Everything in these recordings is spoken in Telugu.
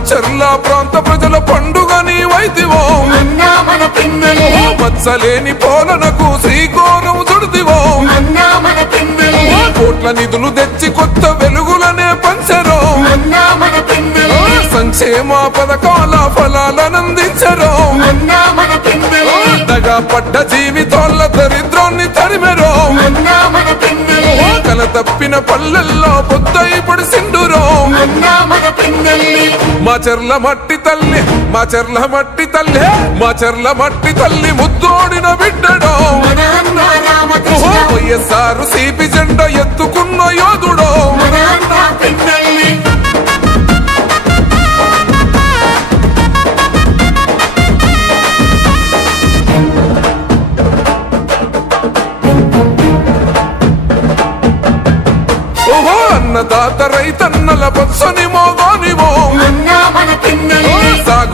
చెర్ల ప్రాంత ప్రజల పండుగ నీ వైదివో అన్న మన పిన్నెల్లి మత్సలేని పోలనకు శ్రీకోరం చుడిదివో పిన్నెల్లి కోట్ల నిధులు తెచ్చి కొత్త వెలుగులనే పంచరో. సంక్షేమ పథకాల ఫలాలనందించరో దగా పడ్డ జీవితాల దరిద్రాన్ని తరిమెరో. కల తప్పిన పల్లెల్లో పొద్దై పడిసిండురో అన్న పిన్నెల్లి మా చెర్ల మట్టి తల్లి మా చెర్ల మట్టి తల్లి మా చెర్ల మట్టి తల్లి ముద్దోడిన బిడ్డడో. వైఎస్ఆర్ సిపి జెండ ఎత్తుకున్న యోధుడో. అన్నదాత రైతన్నల పచ్చని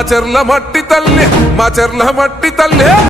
మా చెర్ల మట్టి తల్లి మా చెర్ల మట్టి తల్లి.